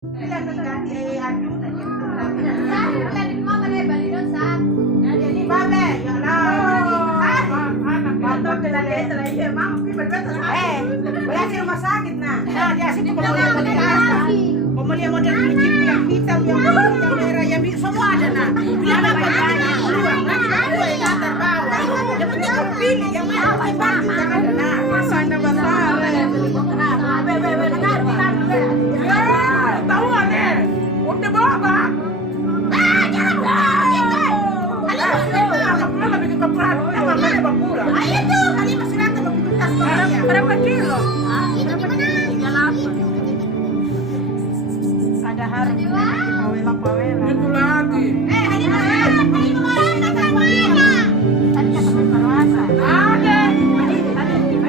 Wala di rumah sakit nah. Nah, di situ pemulihan model kucing yang hitam, yang merah, yang semua ada nah. Bila apa peluang, nanti kedua yang antar bawah. Yang penting kamu pilih yang mana yang ada nah. Masanya besar. Tahu aneh. Udah bawa. Jangan malah bikin keperan. Makanya bakulah. Ayo tuh, kali masih rata begitu tas ya. Berapa kilo? Itu gimana? 38. Ada harus pawela. Itu lagi. Hari mana tadi kata perwasa. Ada. Aduh.